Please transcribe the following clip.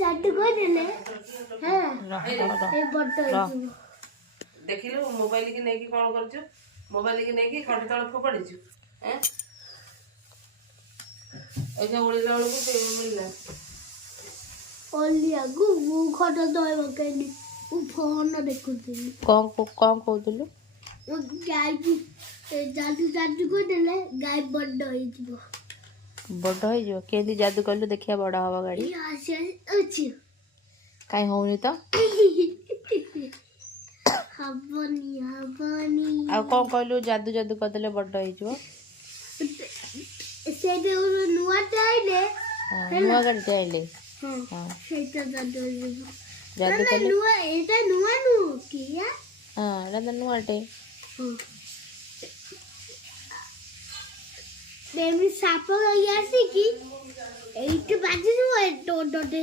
जादू कर देले हां ए बड्ड देखिलु मोबाइल की नेकी कोन करछु मोबाइल की नेकी खट तळ फोपाडिछु हैं एजा ओळिला ओळकु ते मिलला ओलिया गु खट तळ बकेनी उ फोन देखुथिली कौन कहतलु ओ गाय की जादू जादू कर देले गाय बड्ड होई जीवो बड़ हो केंदी जादू कलु देखिया बड़ हवा गाड़ी आसे अछि काई होउनी तो हबनी आ कौन कहलु जादू जादू करदेले बड़ हो से दे नुआ चाइले नुआ गाड़ी चाइले हां सेटा जादू जादू कलु नुआ एटा नुआ नु किया हां रदा नुआटे देवी साप गई आसी की 8 बाजे नु 8 टोटे